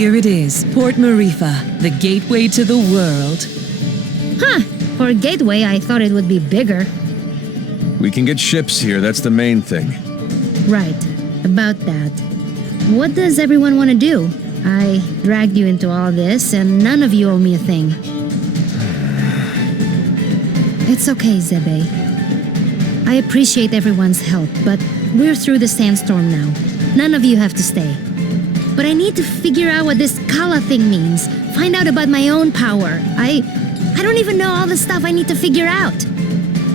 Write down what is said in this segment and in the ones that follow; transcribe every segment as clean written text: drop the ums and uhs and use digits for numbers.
here it is, Port Maerifa, the gateway to the world. Huh. For a gateway, I thought it would be bigger. We can get ships here, that's the main thing. Right. About that. What does everyone want to do? I dragged you into all this, and none of you owe me a thing. It's okay, Zebe. I appreciate everyone's help, but we're through the sandstorm now. None of you have to stay. But I need to figure out what this Kala thing means. Find out about my own power. I don't even know all the stuff I need to figure out.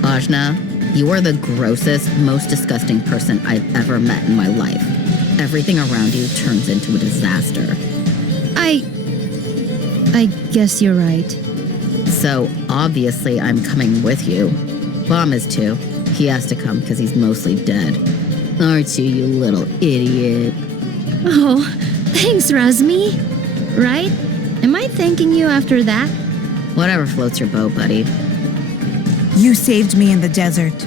Ajna, you are the grossest, most disgusting person I've ever met in my life. Everything around you turns into a disaster. I guess you're right. So, obviously, I'm coming with you. Bom is too. He has to come because he's mostly dead. Aren't you, you little idiot? Oh, thanks, Razmi. Right? Am I thanking you after that? Whatever floats your boat, buddy. You saved me in the desert.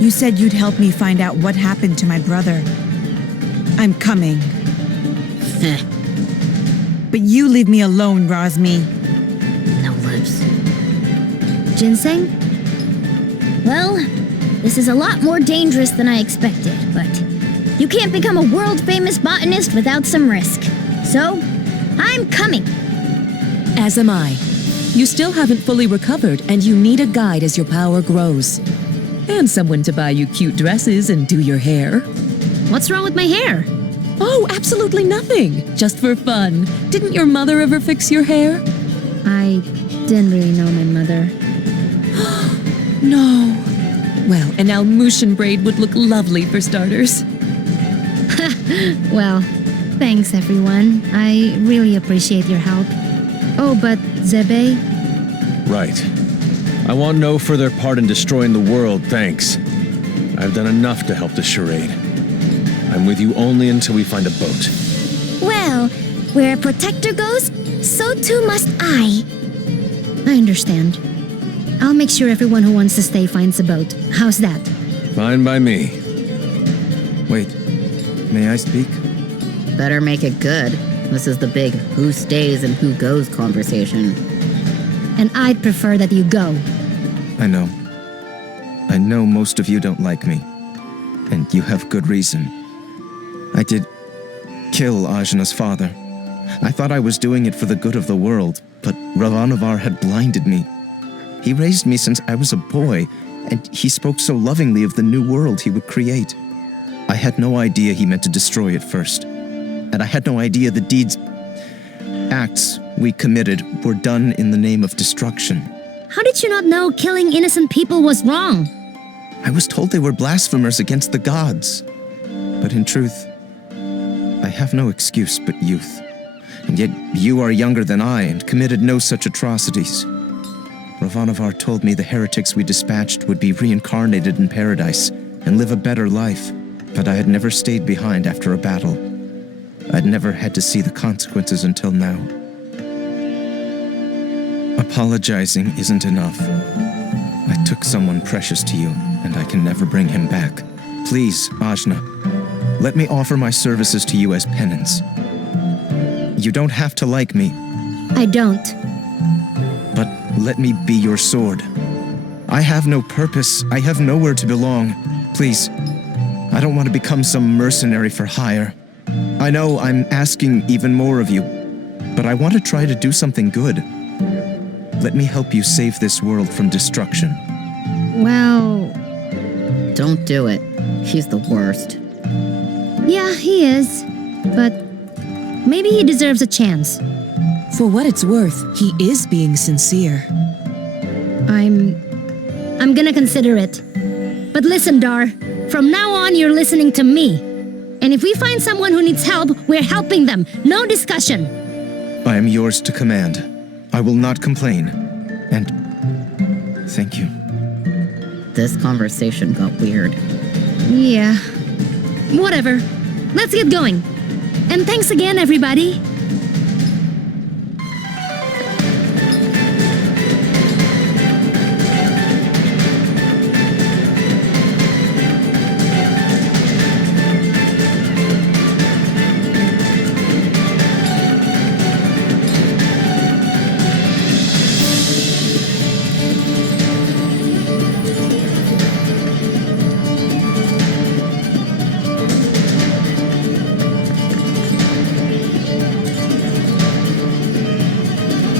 You said you'd help me find out what happened to my brother. I'm coming. But you leave me alone, Razmi. No lives. Ginseng? Well, this is a lot more dangerous than I expected, but you can't become a world-famous botanist without some risk. So, I'm coming. As am I. You still haven't fully recovered, and you need a guide as your power grows. And someone to buy you cute dresses and do your hair. What's wrong with my hair? Oh, absolutely nothing. Just for fun. Didn't your mother ever fix your hair? I didn't really know my mother. No. Well, an Almutian braid would look lovely for starters. Well, thanks everyone. I really appreciate your help. Oh, but Zebe? Right. I want no further part in destroying the world, thanks. I've done enough to help the charade. I'm with you only until we find a boat. Well, where a protector goes, so too must I. I understand. I'll make sure everyone who wants to stay finds a boat. How's that? Fine by me. Wait, may I speak? Better make it good. This is the big who stays and who goes conversation. And I'd prefer that you go. I know. I know most of you don't like me. And you have good reason. I did kill Ajna's father. I thought I was doing it for the good of the world, but Ravanavar had blinded me. He raised me since I was a boy, and he spoke so lovingly of the new world he would create. I had no idea he meant to destroy it first. And I had no idea the acts we committed were done in the name of destruction. How did you not know killing innocent people was wrong? I was told they were blasphemers against the gods. But in truth, I have no excuse but youth. And yet you are younger than I and committed no such atrocities. Ravanavar told me the heretics we dispatched would be reincarnated in paradise and live a better life. But I had never stayed behind after a battle. I'd never had to see the consequences until now. Apologizing isn't enough. I took someone precious to you, and I can never bring him back. Please, Ajna, let me offer my services to you as penance. You don't have to like me. I don't. But let me be your sword. I have no purpose. I have nowhere to belong. Please, I don't want to become some mercenary for hire. I know I'm asking even more of you, but I want to try to do something good. Let me help you save this world from destruction. Well... Don't do it. He's the worst. Yeah, he is. But maybe he deserves a chance. For what it's worth, he is being sincere. I'm gonna consider it. But listen, Dar. From now on, you're listening to me. And if we find someone who needs help, we're helping them. No discussion. I am yours to command. I will not complain. And thank you. This conversation got weird. Yeah. Whatever. Let's get going. And thanks again, everybody.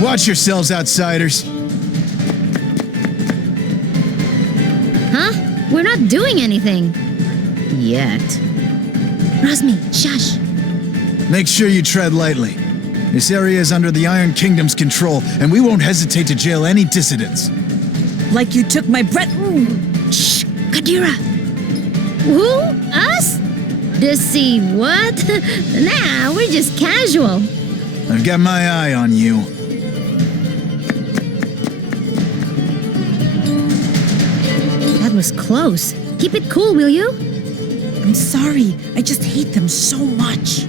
Watch yourselves, outsiders. Huh? We're not doing anything. Yet. Rosmi, shush. Make sure you tread lightly. This area is under the Iron Kingdom's control, and we won't hesitate to jail any dissidents. Like you took my breath. Shh, Kadira. Who? Us? Dissy, what? Nah, we're just casual. I've got my eye on you. That was close. Keep it cool, will you? I'm sorry. I just hate them so much.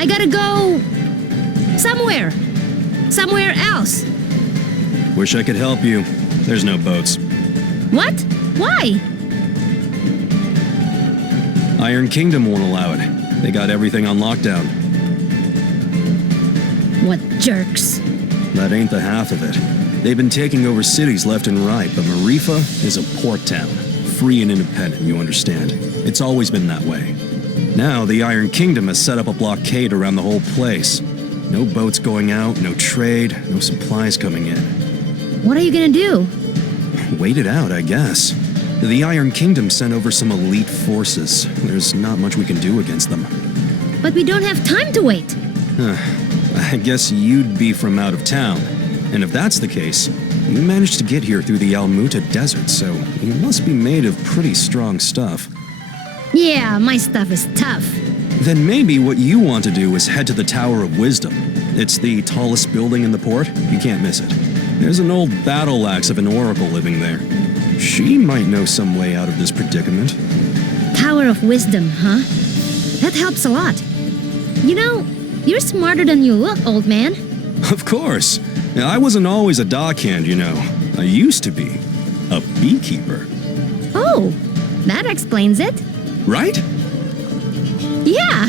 I gotta go somewhere. Somewhere else. Wish I could help you. There's no boats. What? Why? Iron Kingdom won't allow it. They got everything on lockdown. What jerks. That ain't the half of it. They've been taking over cities left and right, but Maerifa is a port town. Free and independent, you understand. It's always been that way. Now, the Iron Kingdom has set up a blockade around the whole place. No boats going out, no trade, no supplies coming in. What are you gonna do? Wait it out, I guess. The Iron Kingdom sent over some elite forces. There's not much we can do against them. But we don't have time to wait. I guess you'd be from out of town. And if that's the case, you managed to get here through the Almutah desert, so you must be made of pretty strong stuff. Yeah, my stuff is tough. Then maybe what you want to do is head to the Tower of Wisdom. It's the tallest building in the port. You can't miss it. There's an old battle axe of an oracle living there. She might know some way out of this predicament. Tower of Wisdom, huh? That helps a lot. You know, you're smarter than you look, old man. Of course. I wasn't always a dockhand, you know. I used to be a beekeeper. Oh, that explains it. Right? Yeah.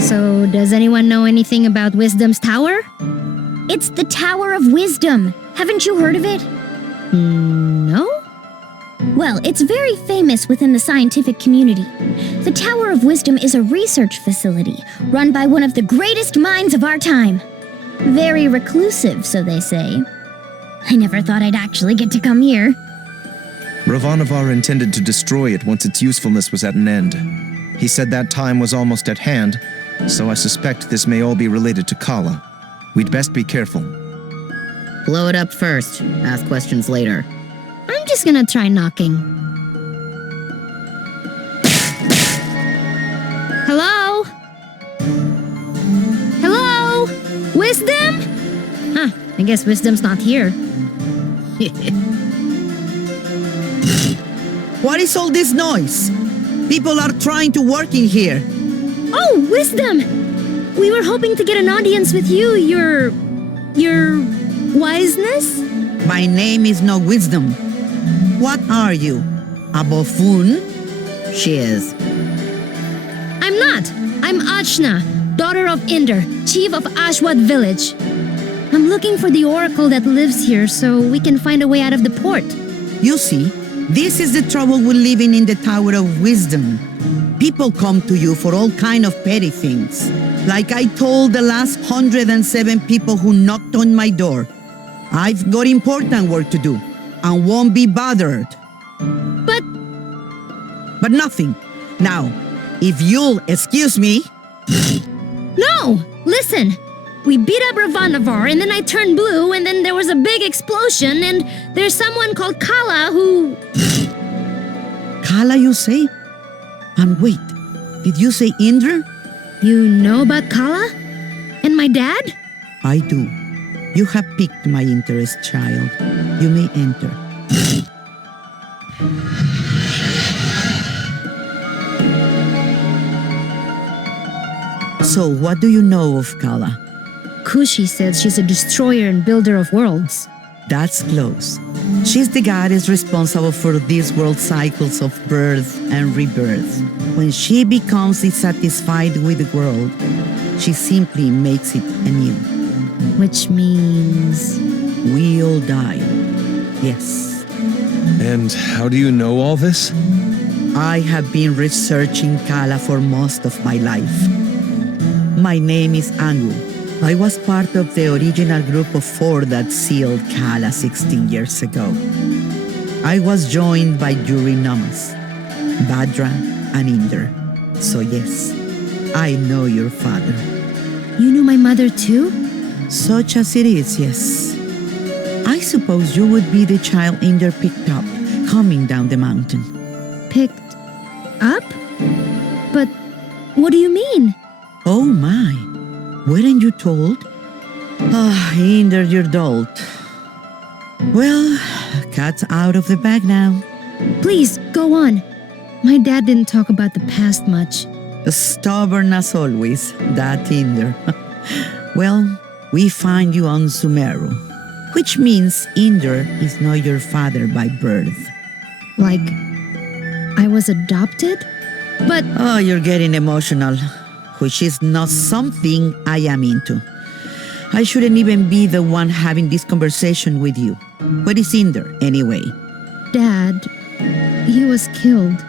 So, does anyone know anything about Wisdom's Tower? It's the Tower of Wisdom. Haven't you heard of it? No? Well, it's very famous within the scientific community. The Tower of Wisdom is a research facility run by one of the greatest minds of our time. Very reclusive, so they say. I never thought I'd actually get to come here. Ravanavar intended to destroy it once its usefulness was at an end. He said that time was almost at hand, so I suspect this may all be related to Kala. We'd best be careful. Blow it up first. Ask questions later. I'm just gonna try knocking. Hello? Hello? Wisdom? Huh, I guess Wisdom's not here. What is all this noise? People are trying to work in here. Oh, Wisdom! We were hoping to get an audience with you, your wiseness? My name is no Wisdom. What are you? A buffoon? She is. I'm not. I'm Achna, daughter of Inder, chief of Ashwat village. I'm looking for the oracle that lives here so we can find a way out of the port. You see, this is the trouble with living in the Tower of Wisdom. People come to you for all kind of petty things. Like I told the last 107 people who knocked on my door. I've got important work to do and won't be bothered. But nothing. Now, if you'll excuse me... No! Listen! We beat up Ravanavar and then I turned blue and then there was a big explosion and there's someone called Kala who... Kala, you say? And wait, did you say Indra? You know about Kala? And my dad? I do. You have piqued my interest, child. You may enter. So, what do you know of Kala? Kushi says she's a destroyer and builder of worlds. That's close. She's the goddess responsible for this world's cycles of birth and rebirth. When she becomes dissatisfied with the world, she simply makes it anew. Which means... We all die. Yes. And how do you know all this? I have been researching Kala for most of my life. My name is Angu. I was part of the original group of 4 that sealed Kala 16 years ago. I was joined by Yuri Namas, Badra, and Inder. So yes, I know your father. You knew my mother too? Such as it is, yes. I suppose you would be the child Inder picked up coming down the mountain. Picked up? But what do you mean? Oh my, weren't you told? Inder, you're dolt. Well, cat's out of the bag now. Please, go on. My dad didn't talk about the past much. Stubborn as always, that Inder. Well, we find you on Sumeru, which means Inder is not your father by birth. Like, I was adopted? But... Oh, you're getting emotional, which is not something I am into. I shouldn't even be the one having this conversation with you. What is Inder, anyway? Dad, he was killed.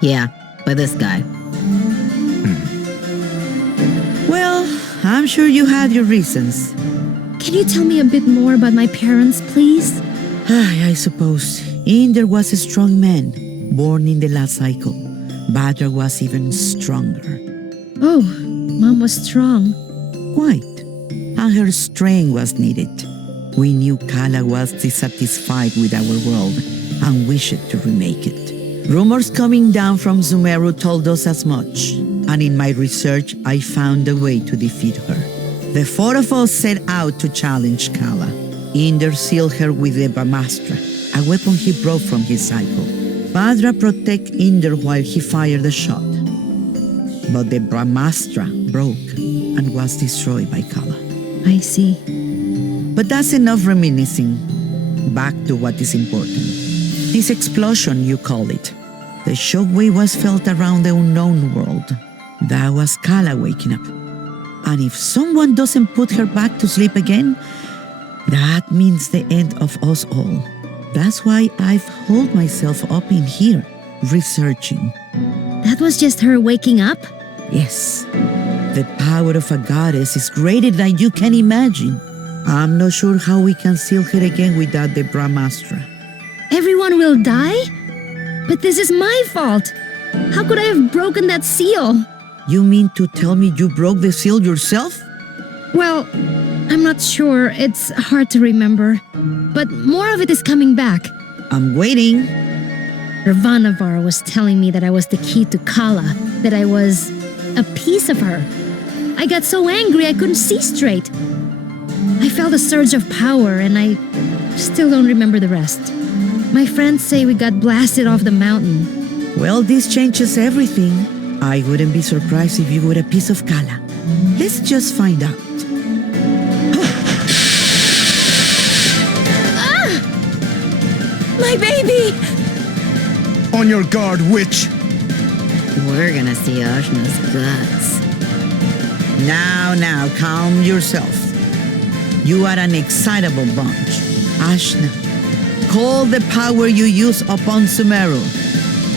Yeah, by this guy. Well, I'm sure you had your reasons. Can you tell me a bit more about my parents, please? I suppose. Inder was a strong man, born in the last cycle. Badra was even stronger. Oh, Mom was strong. Quite. And her strength was needed. We knew Kala was dissatisfied with our world and wished to remake it. Rumors coming down from Sumeru told us as much, and in my research I found a way to defeat her. The 4 of us set out to challenge Kala. Inder sealed her with the Brahmastra, a weapon he brought from his cycle. Badra protected Inder while he fired the shot. But the Brahmastra broke and was destroyed by Kala. I see. But that's enough reminiscing. Back to what is important. This explosion, you call it. The shockwave was felt around the unknown world. That was Kala waking up. And if someone doesn't put her back to sleep again, that means the end of us all. That's why I've holed myself up in here, researching. That was just her waking up? Yes. The power of a goddess is greater than you can imagine. I'm not sure how we can seal her again without the Brahmastra. Everyone will die? But this is my fault. How could I have broken that seal? You mean to tell me you broke the seal yourself? Well, I'm not sure. It's hard to remember. But more of it is coming back. I'm waiting. Ravanavar was telling me that I was the key to Kala, that I was a piece of her. I got so angry I couldn't see straight. I felt a surge of power and I still don't remember the rest. My friends say we got blasted off the mountain. Well, this changes everything. I wouldn't be surprised if you were a piece of Kala. Let's just find out. My baby! On your guard, witch! We're gonna see Ajna's guts. Now, calm yourself. You are an excitable bunch. Ashna, call the power you use upon Sumeru.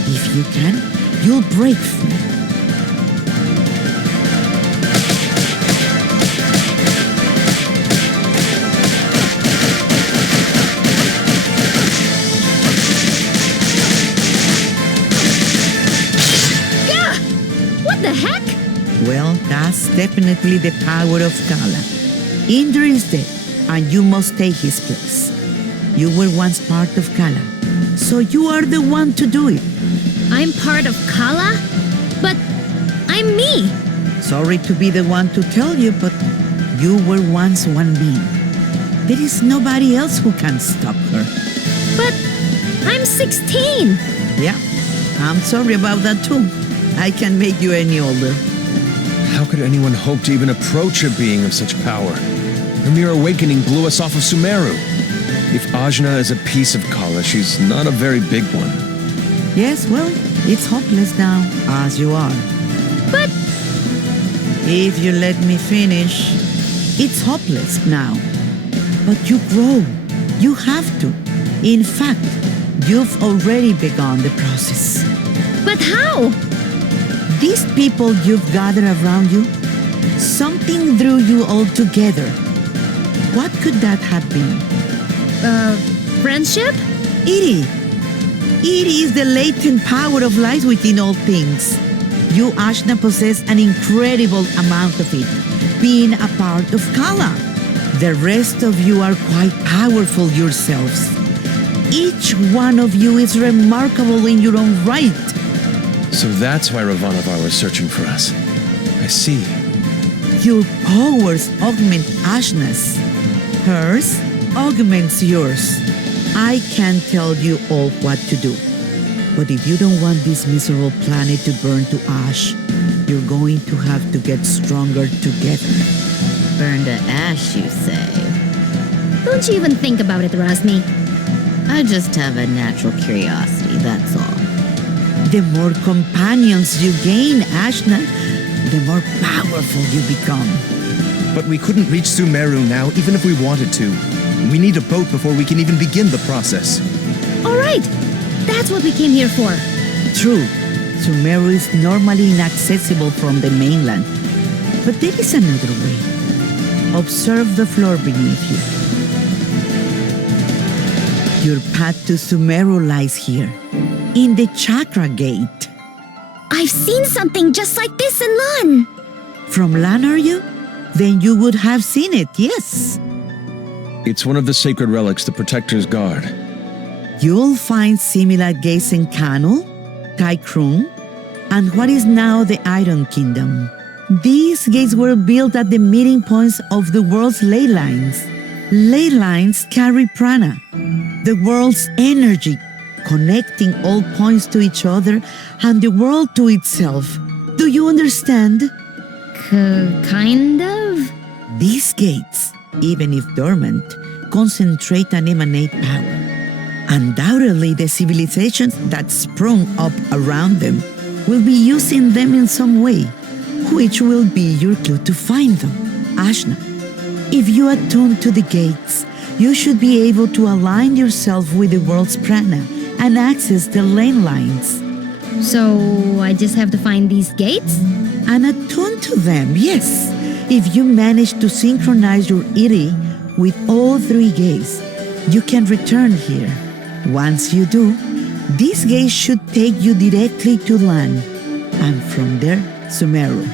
If you can, you'll break free. What the heck? Well, that's definitely the power of Kala. Inder is dead, and you must take his place. You were once part of Kala, so you are the one to do it. I'm part of Kala? But I'm me. Sorry to be the one to tell you, but you were once one being. There is nobody else who can stop her. But I'm 16. Yeah, I'm sorry about that too. I can't make you any older. How could anyone hope to even approach a being of such power? Her mere awakening blew us off of Sumeru. If Ajna is a piece of Kala, she's not a very big one. Yes, well, it's hopeless now, as you are. But If you let me finish, it's hopeless now. But you grow. You have to. In fact, you've already begun the process. but how? These people you've gathered around you, something drew you all together. What could that have been? Friendship? Iri. Iri is the latent power of life within all things. You, Ajna, possess an incredible amount of it, being a part of Kala. The rest of you are quite powerful yourselves. Each one of you is remarkable in your own right. So that's why Ravanavar was searching for us. I see. Your powers augment Ajna's. Hers augments yours. I can't tell you all what to do. But if you don't want this miserable planet to burn to ash, you're going to have to get stronger together. Burn to ash, you say? Don't you even think about it, Razmi. I just have a natural curiosity, that's all. The more companions you gain, Ajna, the more powerful you become. But we couldn't reach Sumeru now, even if we wanted to. We need a boat before we can even begin the process. All right, that's what we came here for. True, Sumeru is normally inaccessible from the mainland. But there is another way. Observe the floor beneath you. Your path to Sumeru lies here, in the Chakra Gate. I've seen something just like this in Lan. From Lan, are you? Then you would have seen it, yes. It's one of the sacred relics the Protectors guard. You'll find similar gates in Kanu, Taikrung, and what is now the Iron Kingdom. These gates were built at the meeting points of the world's ley lines. Ley lines carry prana, the world's energy, connecting all points to each other and the world to itself. Do you understand? Kind of? These gates, even if dormant, concentrate and emanate power. Undoubtedly, the civilizations that sprung up around them will be using them in some way, which will be your clue to find them. Ajna, if you attune to the gates, you should be able to align yourself with the world's prana and access the lane lines. So I just have to find these gates? And attune to them, yes. If you manage to synchronize your Iri with all three gates, you can return here. Once you do, these gates should take you directly to Lan, and from there, Sumeru.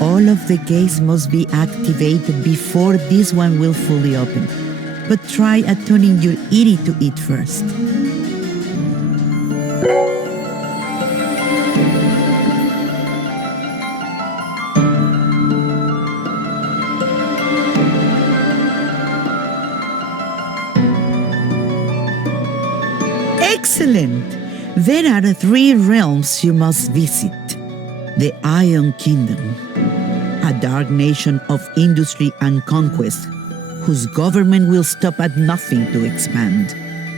All of the gates must be activated before this one will fully open. But try attuning your Iri to it first. Excellent! There are three realms you must visit. The Iron Kingdom, a dark nation of industry and conquest, whose government will stop at nothing to expand.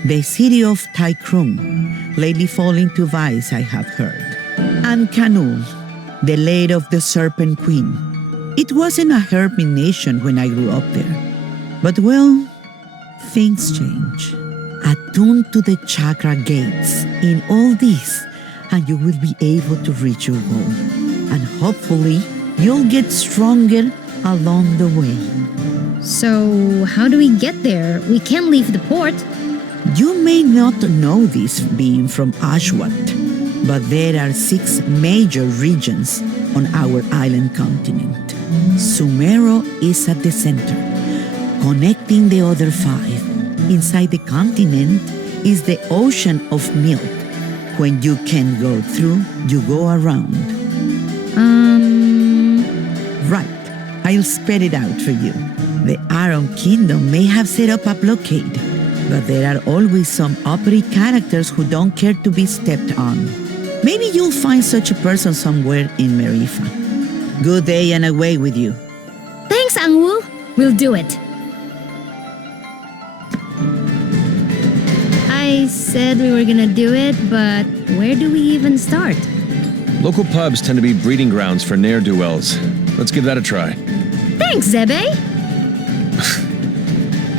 The city of Taikrung, lately falling to vice, I have heard. And Kanu, the lair of the Serpent Queen. It wasn't a hermit nation when I grew up there. But well, things change. Attune to the chakra gates in all this, and you will be able to reach your goal. And hopefully, you'll get stronger along the way. So how do we get there? We can't leave the port. You may not know this being from Ashwat, but there are 6 major regions on our island continent. Sumeru is at the center, connecting the other 5. Inside the continent is the ocean of milk. When you can go through, you go around. Right. I'll spell it out for you. The Iron Kingdom may have set up a blockade, but there are always some uppity characters who don't care to be stepped on. Maybe you'll find such a person somewhere in Maerifa. Good day and away with you. Thanks, Angwu. We'll do it. Zebe said we were gonna do it, but where do we even start? Local pubs tend to be breeding grounds for ne'er-do-wells. Let's give that a try. Thanks, Zebe!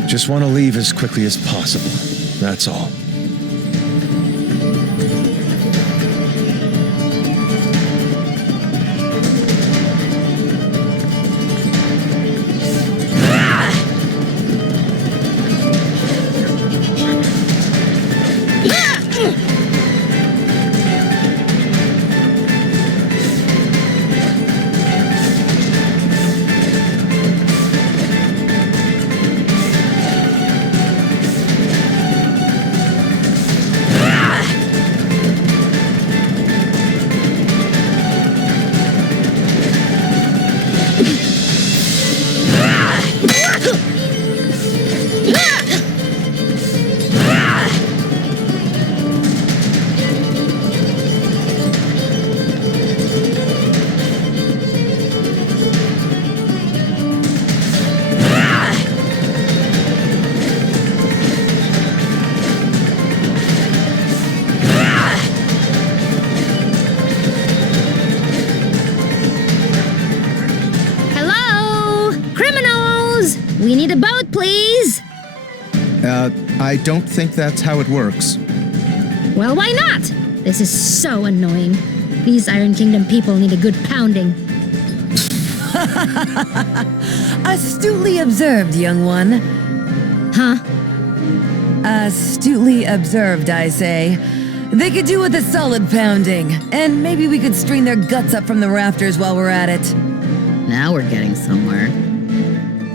Just want to leave as quickly as possible. That's all. We need a boat, please! I don't think that's how it works. Well, why not? This is so annoying. These Iron Kingdom people need a good pounding. Astutely observed, young one. Huh? Astutely observed, I say. They could do with a solid pounding, and maybe we could string their guts up from the rafters while we're at it. Now we're getting somewhere.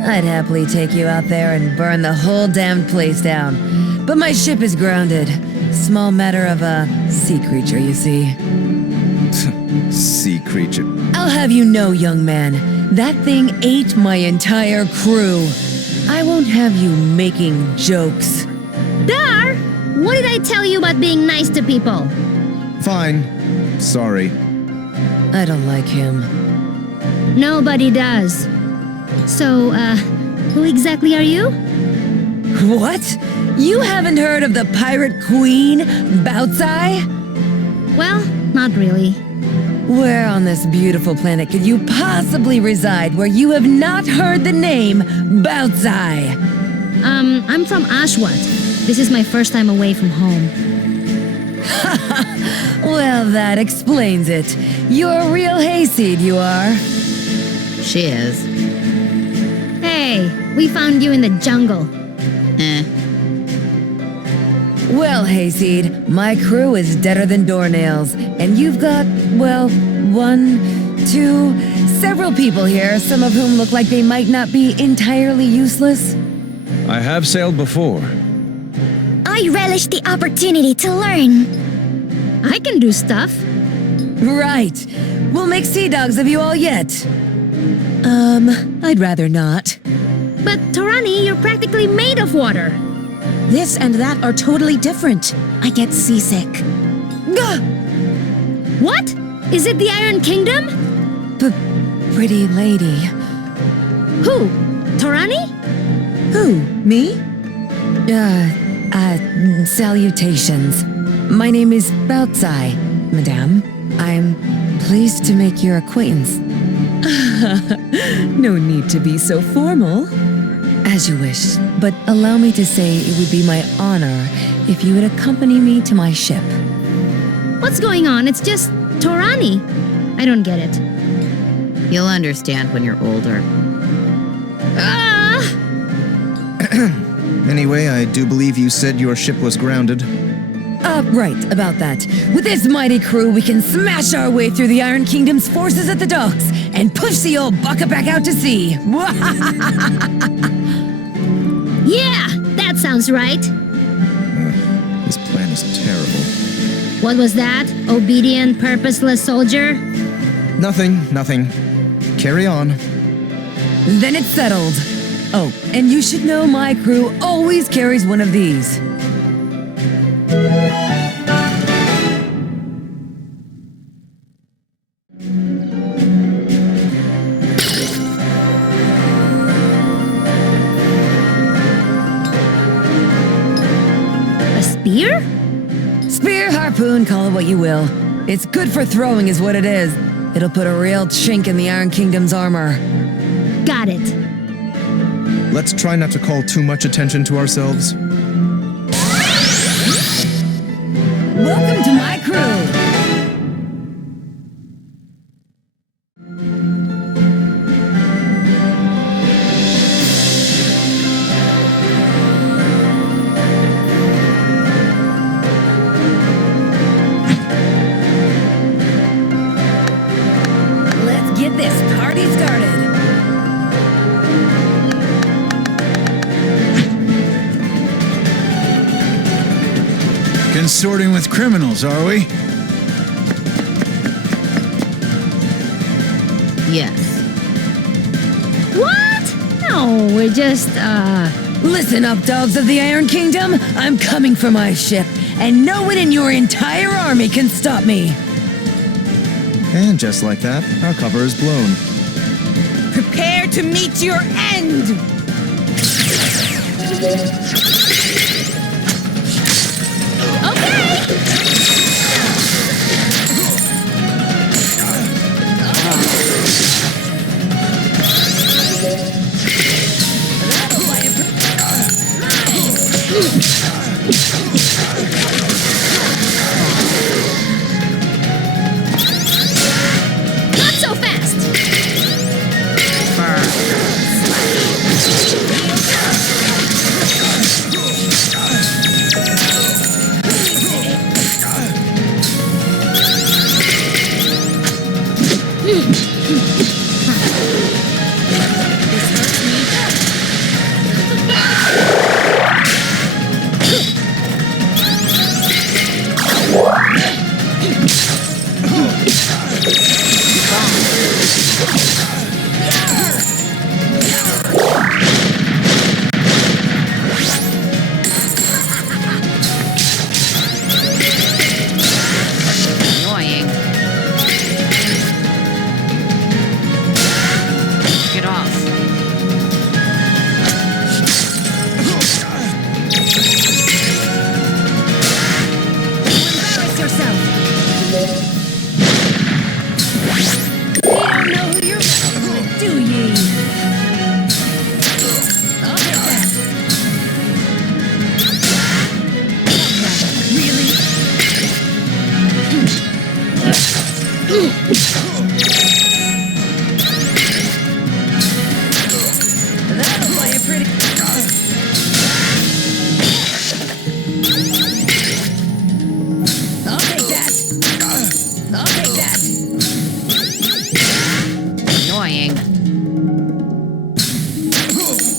I'd happily take you out there and burn the whole damned place down. But my ship is grounded. Small matter of a sea creature, you see. Sea creature. I'll have you know, young man, that thing ate my entire crew. I won't have you making jokes. Dar! What did I tell you about being nice to people? Fine. Sorry. I don't like him. Nobody does. So, who exactly are you? What? You haven't heard of the pirate queen, Baozhai? Well, not really. Where on this beautiful planet could you possibly reside where you have not heard the name Baozhai? I'm from Ashwat. This is my first time away from home. Well, that explains it. You're a real hayseed, you are. She is. Hey, we found you in the jungle. Well, hayseed, my crew is deader than doornails, and you've got, well, several people here, some of whom look like they might not be entirely useless. I have sailed before. I relish the opportunity to learn. I can do stuff. Right. We'll make sea dogs of you all yet. I'd rather not. But Torani, you're practically made of water. This and that are totally different. I get seasick. Gah! What? Is it the Iron Kingdom? Pretty lady. Who? Torani? Who? Me? Salutations. My name is Baozhai, madame. I'm pleased to make your acquaintance. No need to be so formal. As you wish, but allow me to say it would be my honor if you would accompany me to my ship. What's going on? It's just Torani. I don't get it. You'll understand when you're older. Ah! Anyway, I do believe you said your ship was grounded. Right, about that. With this mighty crew, we can smash our way through the Iron Kingdom's forces at the docks and push the old bucket back out to sea. Yeah, that sounds right. This plan is terrible. What was that? Obedient, purposeless soldier? Nothing. Carry on. Then it's settled. Oh, and you should know my crew always carries one of these. spear? Spear, harpoon, call it what you will. It's good for throwing is what it is. It'll put a real chink in the Iron Kingdom's armor. Got it. Let's try not to call too much attention to ourselves. Welcome to my crew! Let's get this party started. Consorting with criminals, are we? Yes. What? No, we're just, Listen up, dogs of the Iron Kingdom. I'm coming for my ship, and no one in your entire army can stop me. And just like that, our cover is blown. Prepare to meet your end! not so fast! Annoying. Get off. Embarrass yourself. You don't know who you're messing with, do ye? I'll take that. Really? That'll play it pretty. I'll take that. I'll take that. Annoying.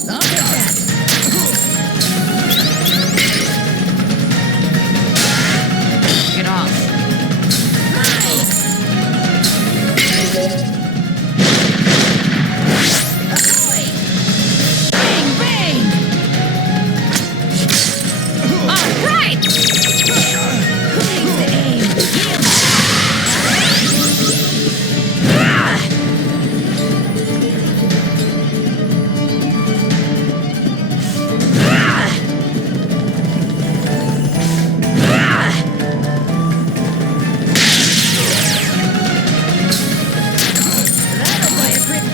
I'll take that. Get off. Bang, bang! All right! Who needs to aim? That'll play it pretty.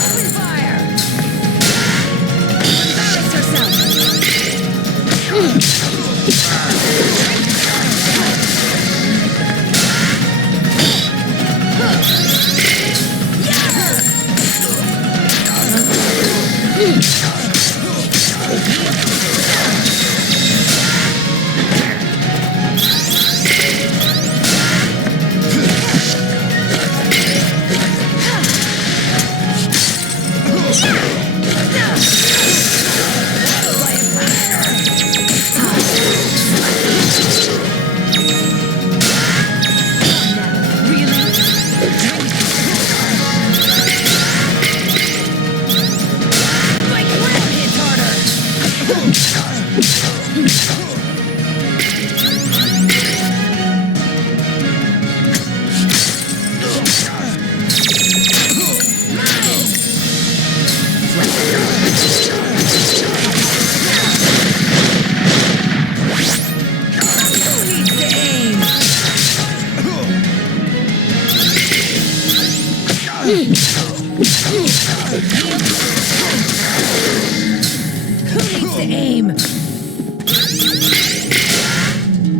Open fire! Embarrass yourself. That'll play it. Aim!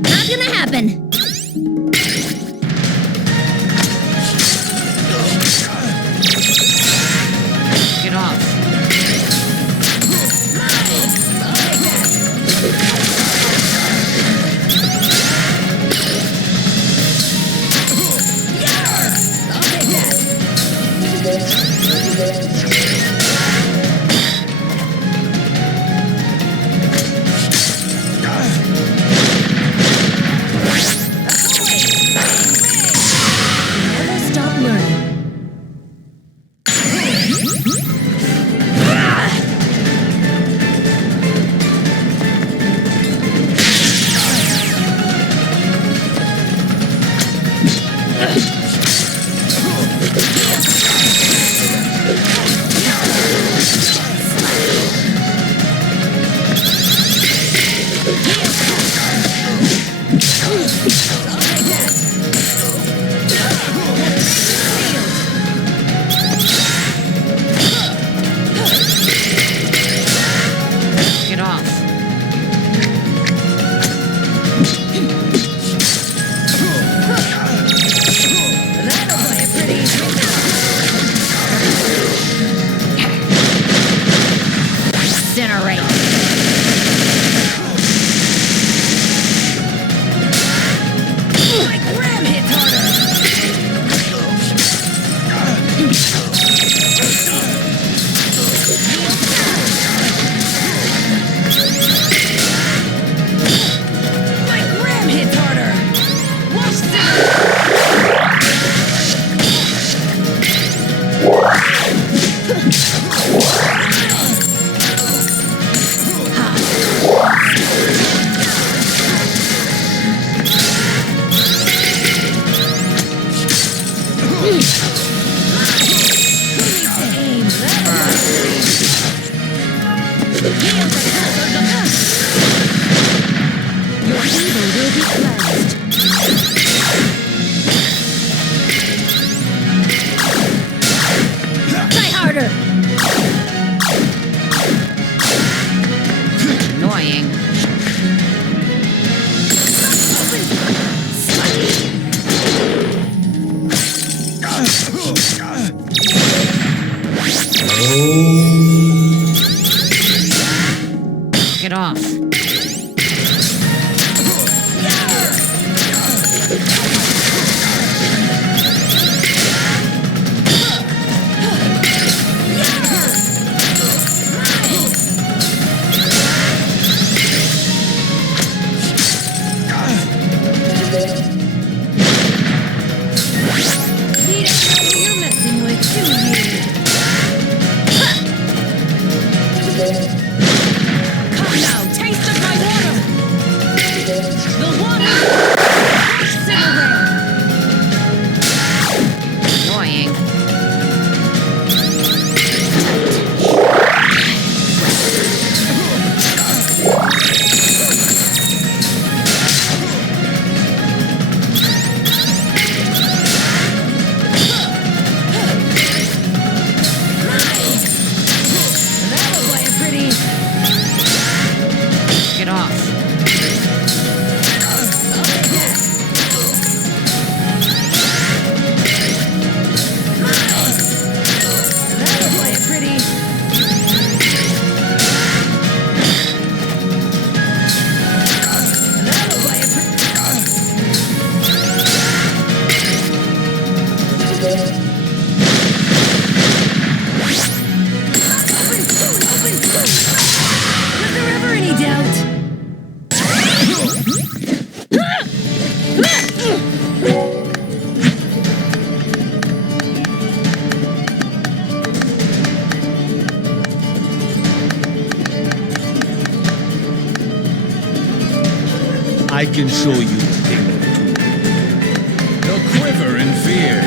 Not gonna happen. Get off. Never stop learning. Get off. That'll play a pretty Incinerate. like ram hits harder. Like ram hits harder. Watch this. Your evil will be cleansed. Try harder. Annoying. Get off. I can show you a thing or two. They'll quiver in fear.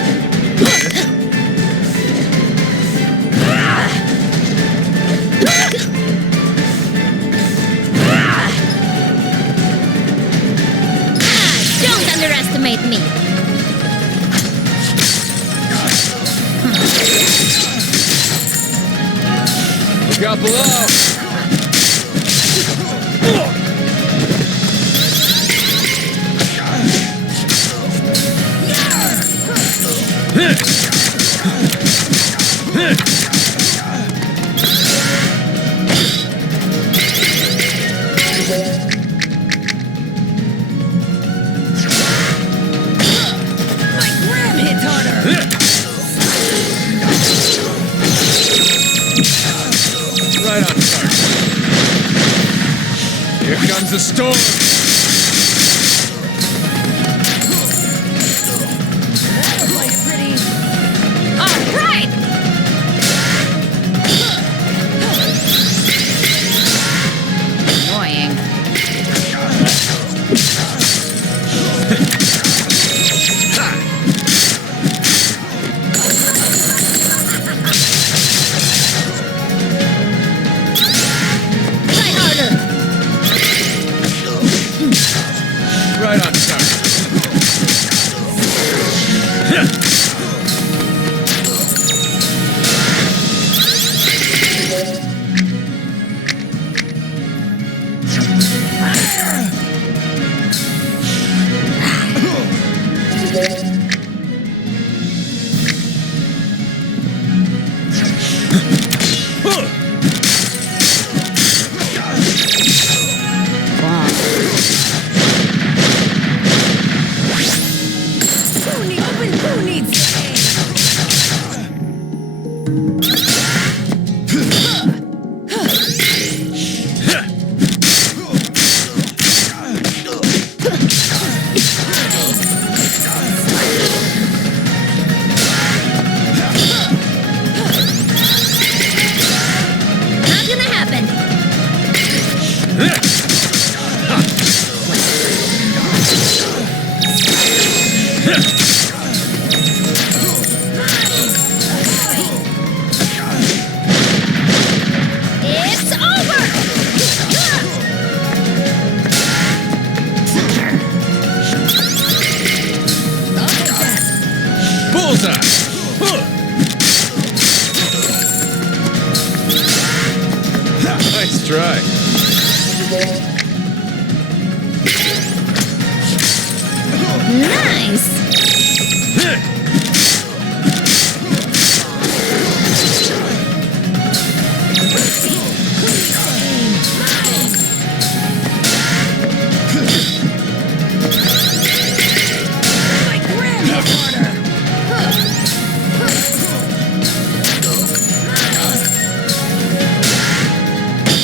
Don't underestimate me. Look out below! Right on target. Here comes the storm. All right. Annoying. Right on target. Who needs Not gonna happen. It's over. Bullseye! Nice try. Nice.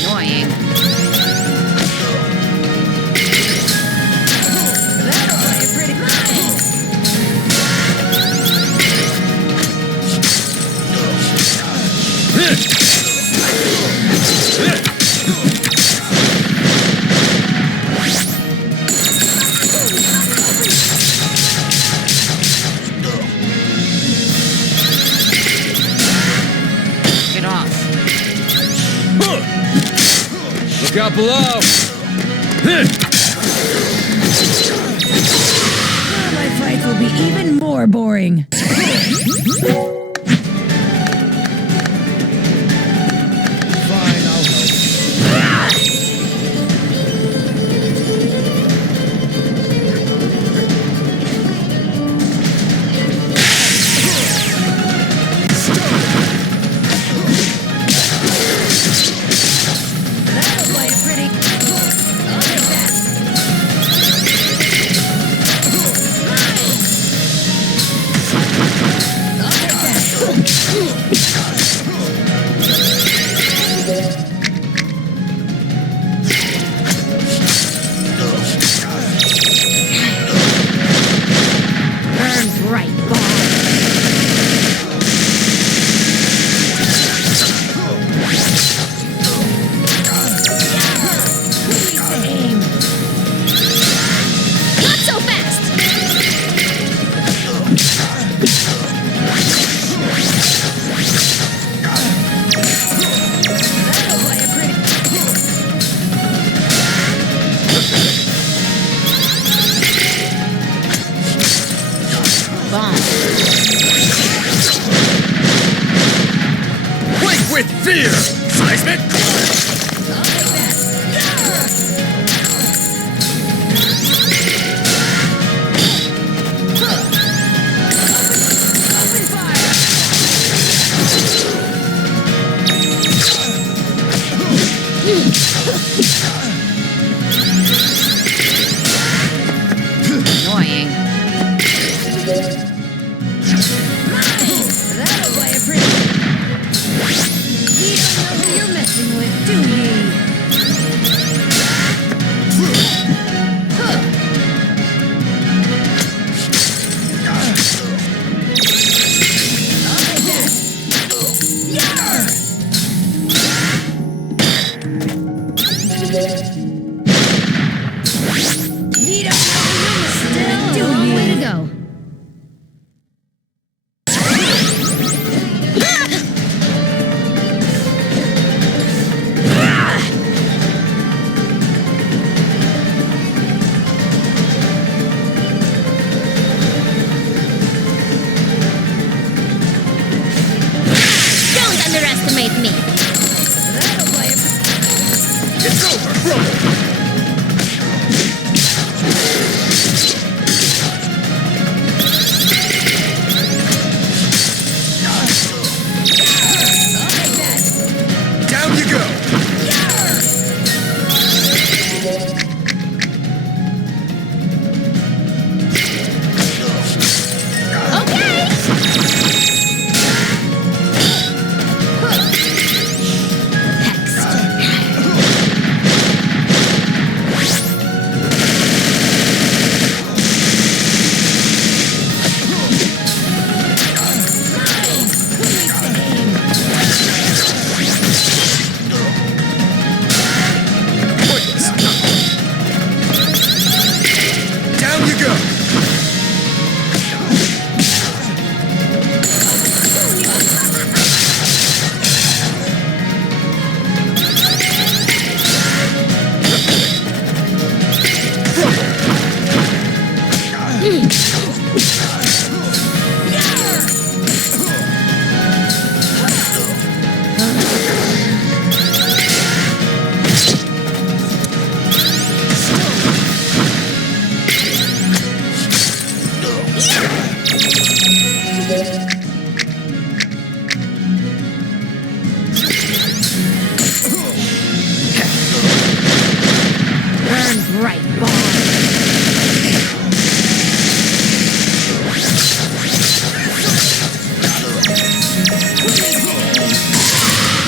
Annoying. That'll play it pretty Get off. Look out below! My fights will be even more boring. Fine, I'll help. That'll play it pretty. I'll take that. I'll take that. Fear! Seismic! Annoying. That'll play a pretty. You don't know who you're messing with, do ye? You don't know who you're messing with, do Still a long ye? way to go. Don't underestimate me. That'll play a It's over, Rumble! Down you go! Okay. Down you go! Burn bright, ball.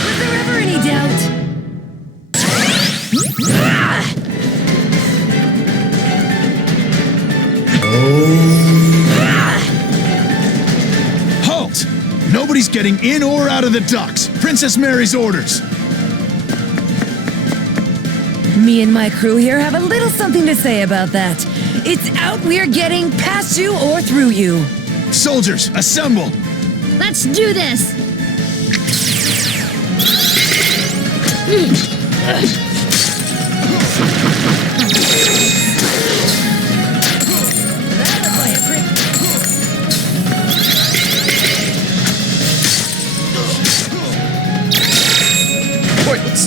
Was there ever any doubt? Halt! Nobody's getting in or out of the docks. Princess Mary's orders. Me and my crew here have a little something to say about that. It's out we're getting past you or through you. Soldiers, assemble! Let's do this. That'll play a pretty. Pointless!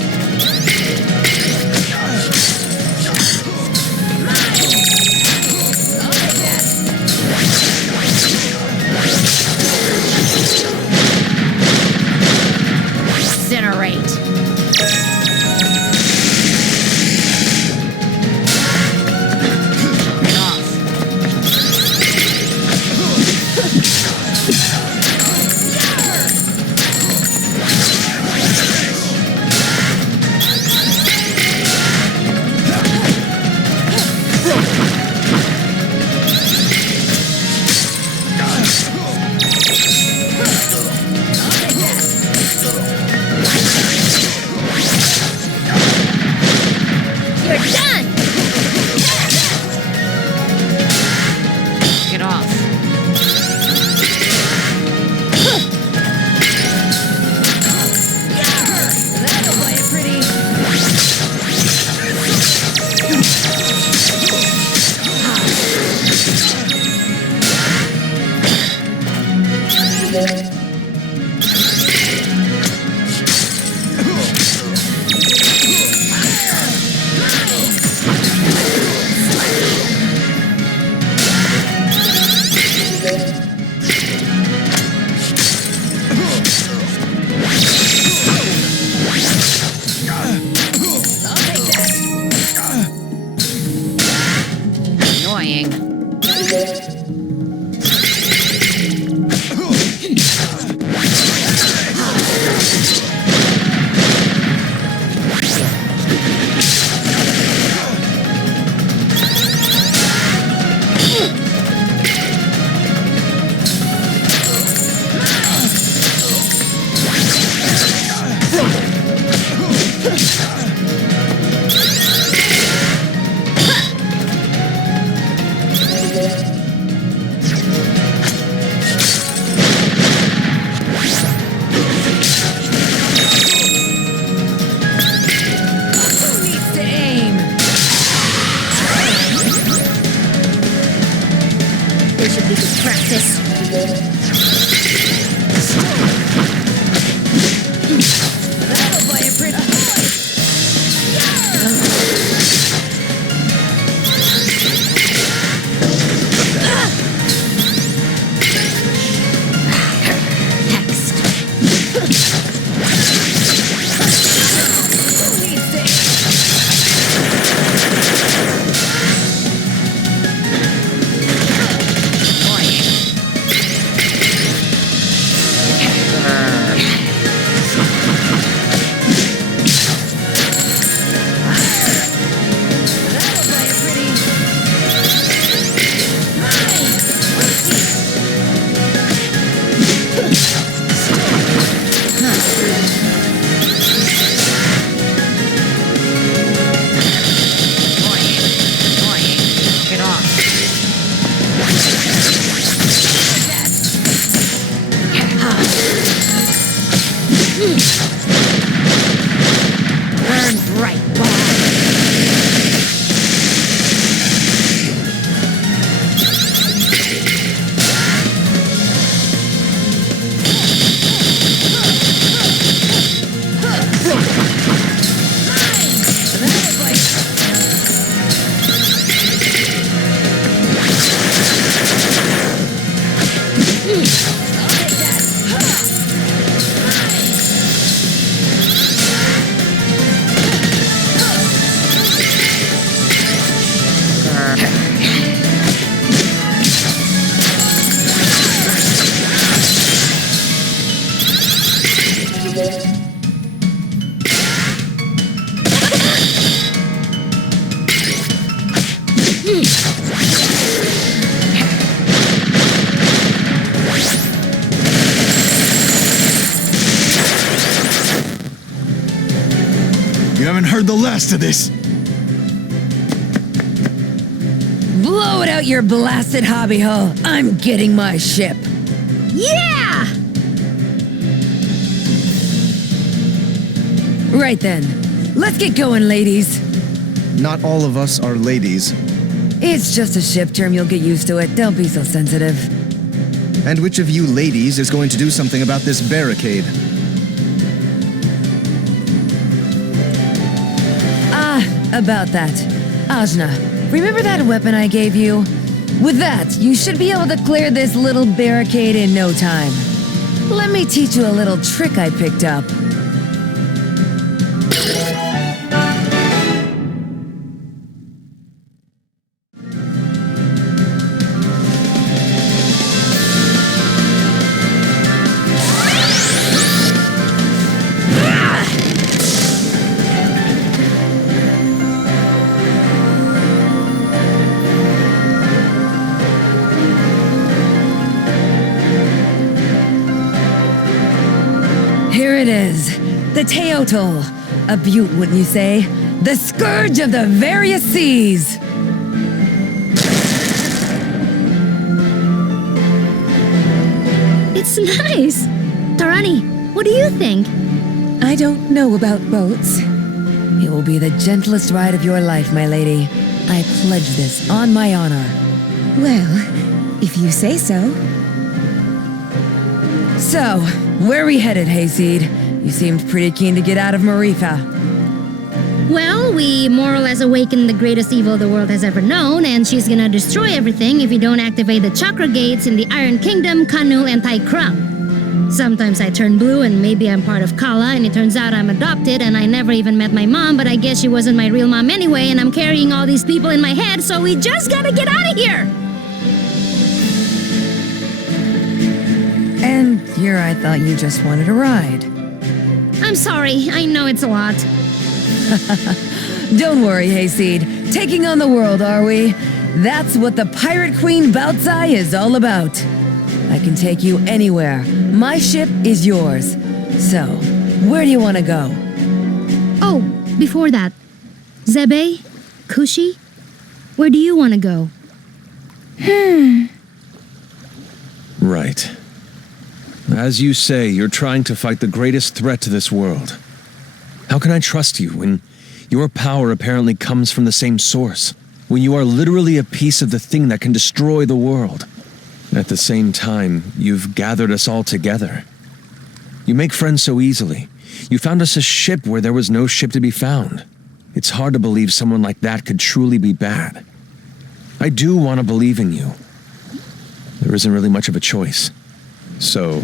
Incinerate. Annoying. You haven't heard the last of this. Blow it out your blasted hobby hole. I'm getting my ship. Yeah! Right then. Let's get going, ladies. Not all of us are ladies. It's just a ship term, you'll get used to it. Don't be so sensitive. And which of you ladies is going to do something about this barricade? About that. Ajna, remember that weapon I gave you? With that, you should be able to clear this little barricade in no time. Let me teach you a little trick I picked up. Here it is, the Teotl. A beaut, wouldn't you say? The scourge of the various seas. It's nice. Tarani, what do you think? I don't know about boats. It will be the gentlest ride of your life, my lady. I pledge this on my honor. Well, if you say so. So, where are we headed, Hayseed? You seemed pretty keen to get out of Maerifa. Well, we more or less awakened the greatest evil the world has ever known, and she's gonna destroy everything if you don't activate the chakra gates in the Iron Kingdom, Kanul, and Taikram. Sometimes I turn blue and maybe I'm part of Kala and it turns out I'm adopted and I never even met my mom, but I guess she wasn't my real mom anyway and I'm carrying all these people in my head, so we just gotta get out of here! And here I thought you just wanted a ride. I'm sorry, I know it's a lot. Don't worry, Hayseed. Taking on the world, are we? That's what the Pirate Queen Baozhai is all about. I can take you anywhere. My ship is yours. So, where do you want to go? Oh, before that, Zebe, Kushi, where do you want to go? Right. As you say, you're trying to fight the greatest threat to this world. How can I trust you when your power apparently comes from the same source? When you are literally a piece of the thing that can destroy the world? At the same time, you've gathered us all together. You make friends so easily. You found us a ship where there was no ship to be found. It's hard to believe someone like that could truly be bad. I do want to believe in you. There isn't really much of a choice. So,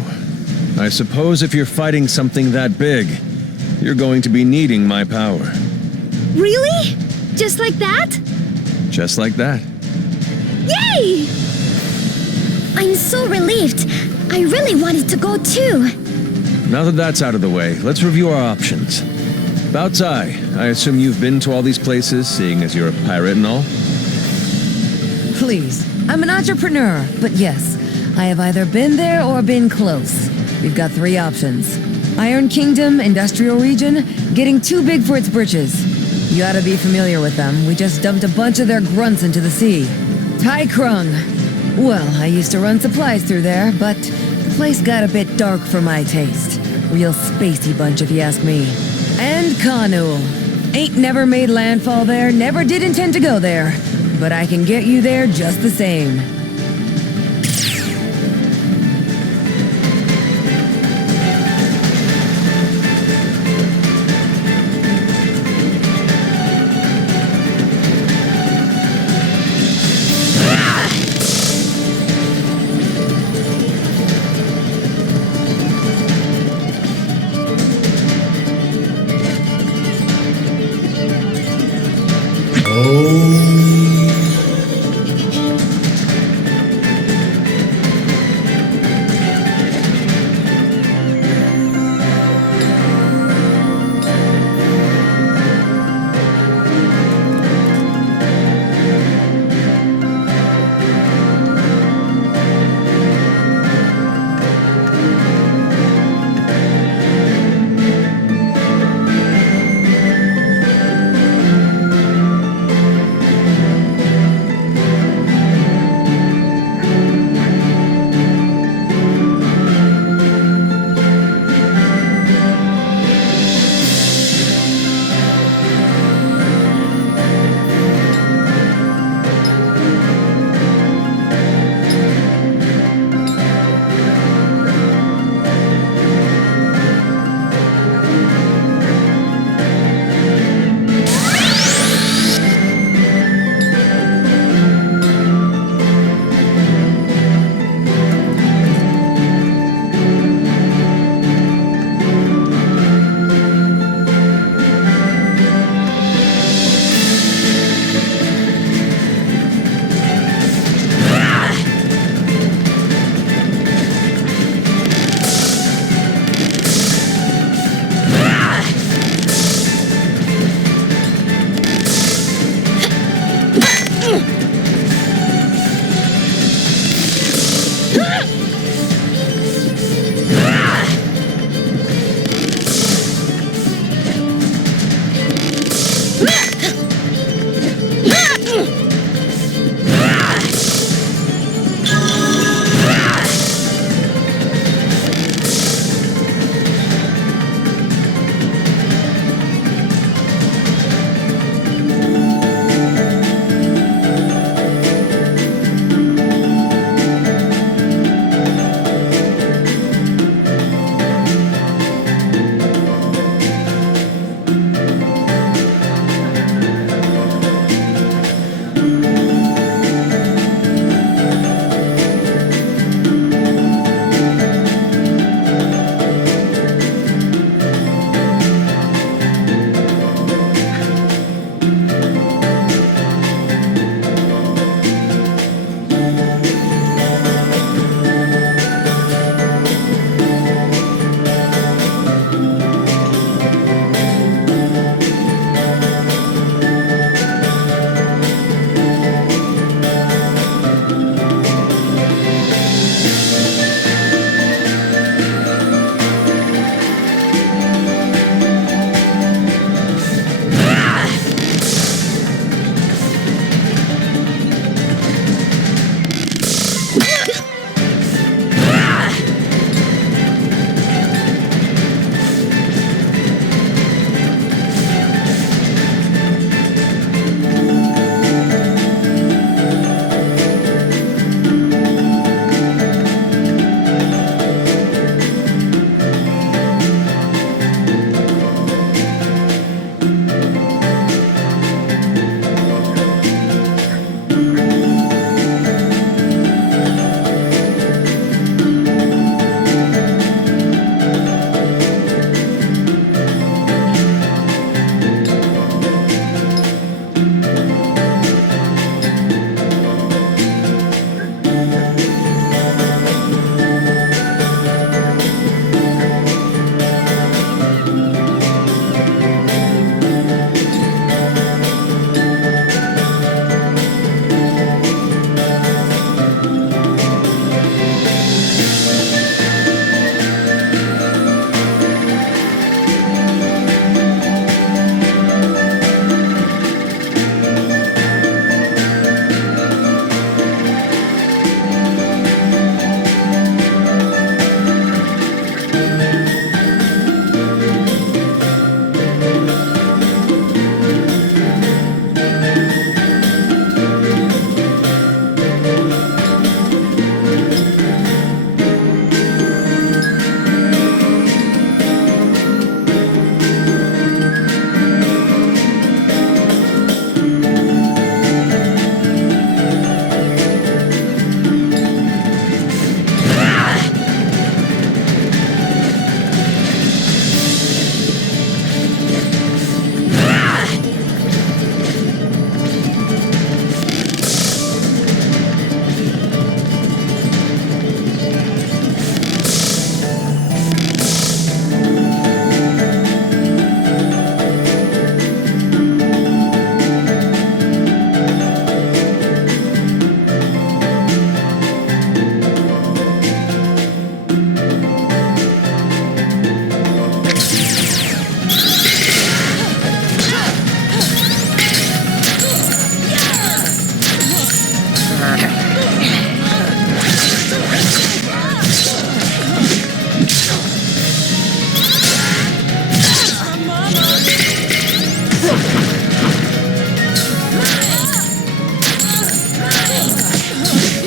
I suppose if you're fighting something that big, you're going to be needing my power. Really? Just like that? Just like that. Yay! I'm so relieved. I really wanted to go too. Now that that's out of the way, let's review our options. Baozhai, I assume you've been to all these places, seeing as you're a pirate and all? Please, I'm an entrepreneur, but yes, I have either been there or been close. We've got 3 options. Iron Kingdom, Industrial Region, getting too big for its britches. You ought to be familiar with them. We just dumped a bunch of their grunts into the sea. Tai Krung. Well, I used to run supplies through there, but the place got a bit dark for my taste. Real spacey bunch if you ask me. And Kanu. Ain't never made landfall there, never did intend to go there. But I can get you there just the same.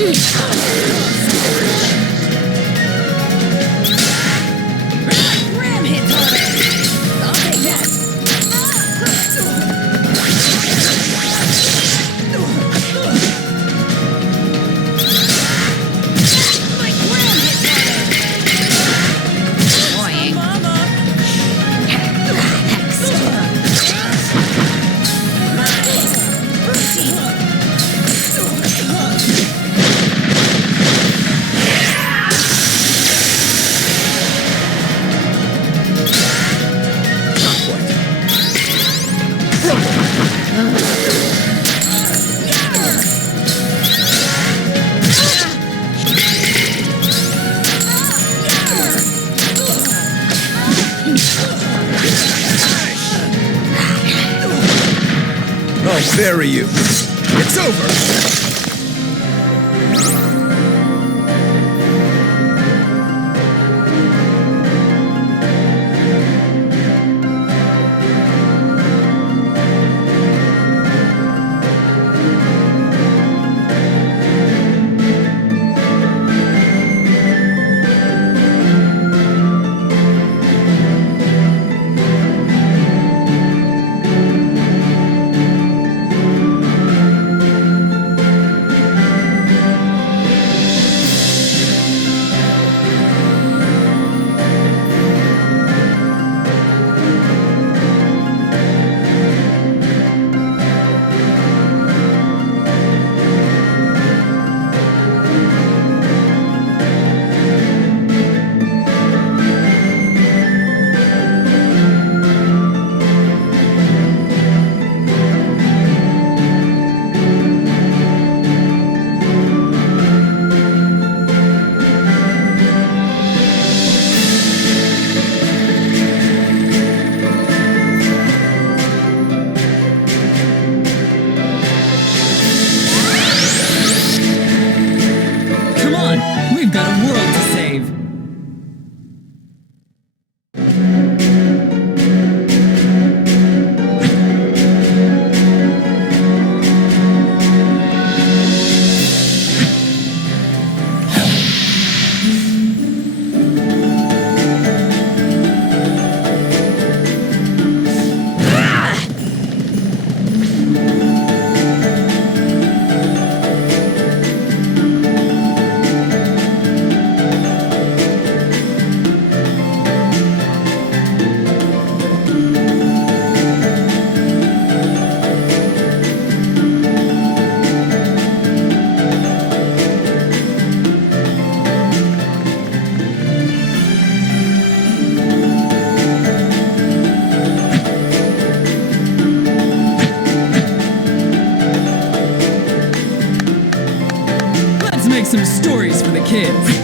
Ram hits harder! I'll take that! My ram hits harder! Annoying. I'll bury you. It's over. some stories for the kids.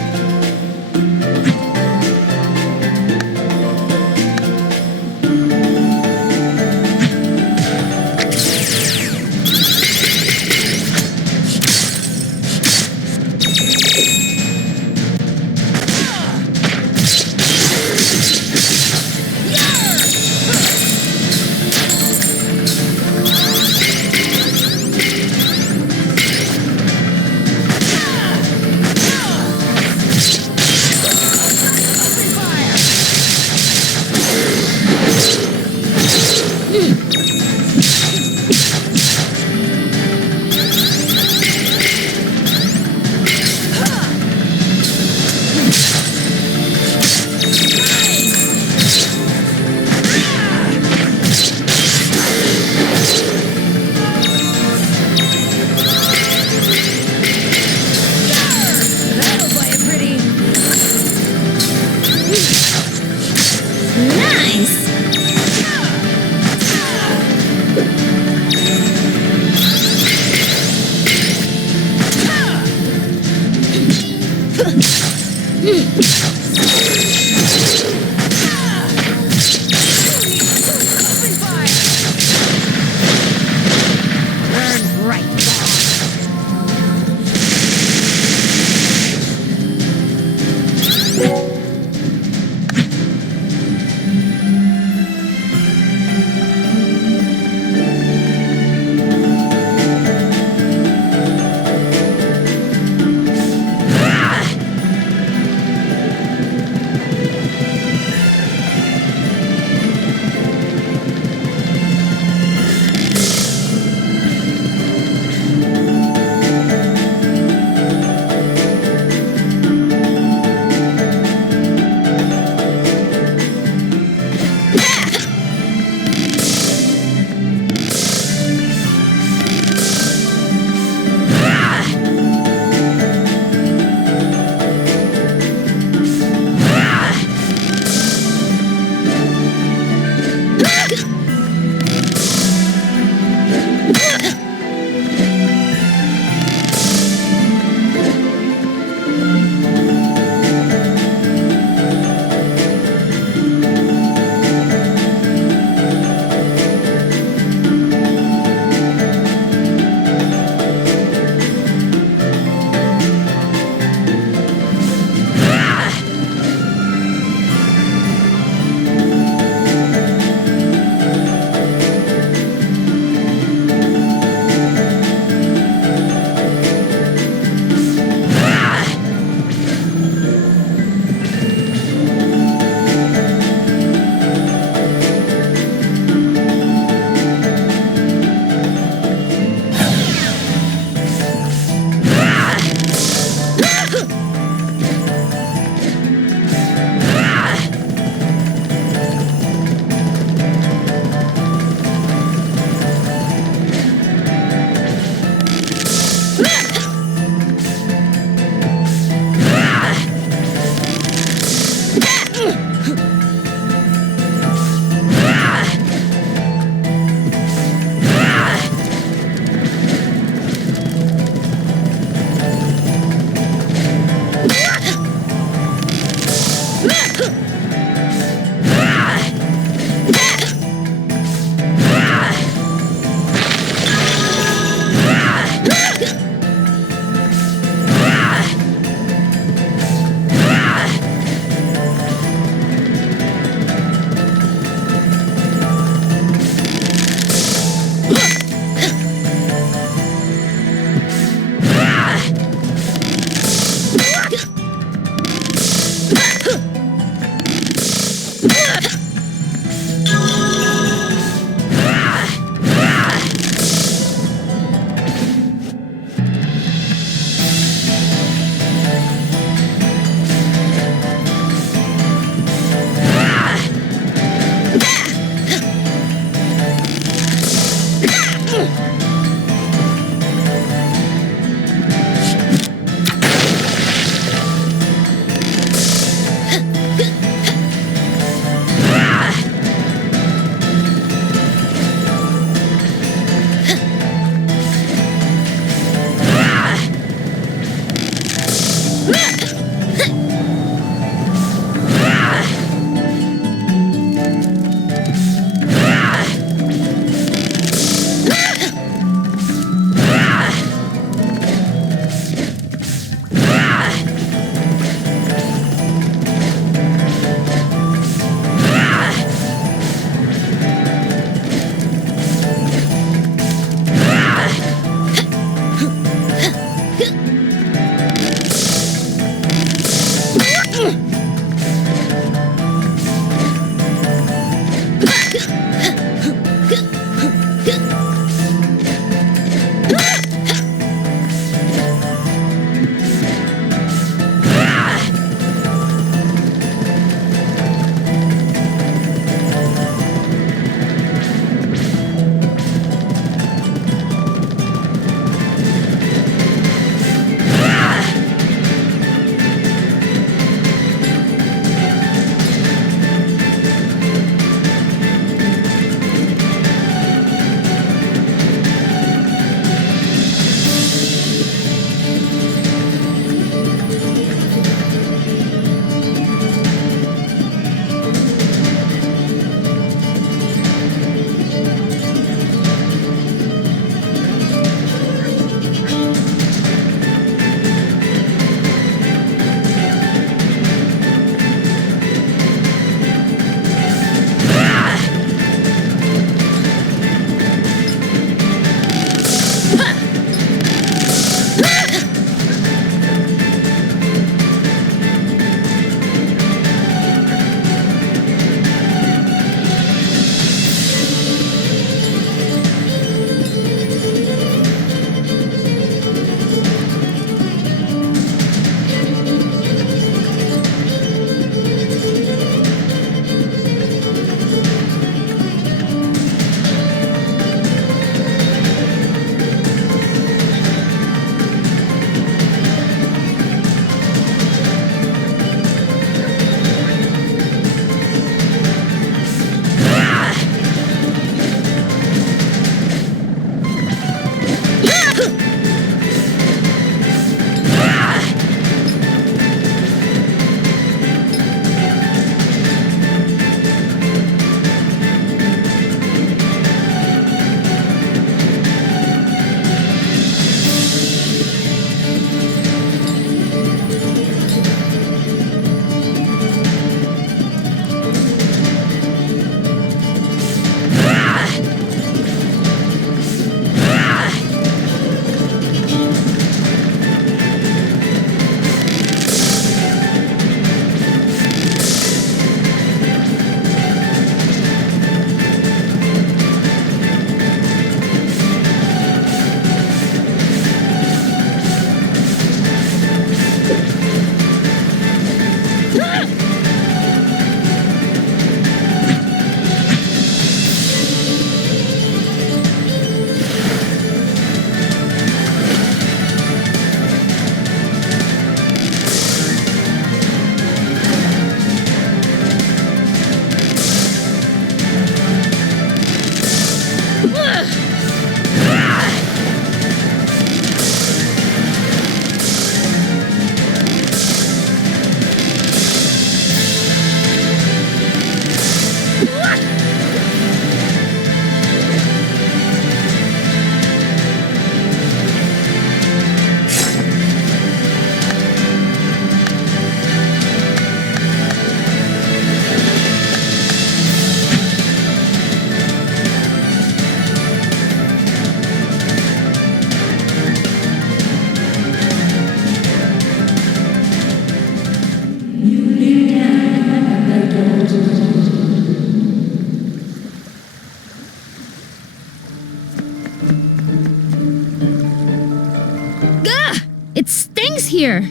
It stinks here!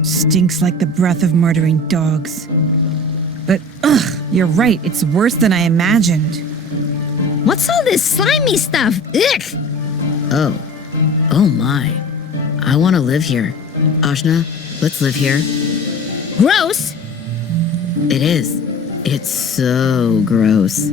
Stinks like the breath of murdering dogs. But, you're right, it's worse than I imagined. What's all this slimy stuff? Ugh! Oh my. I want to live here. Ajna, let's live here. Gross! It is. It's so gross.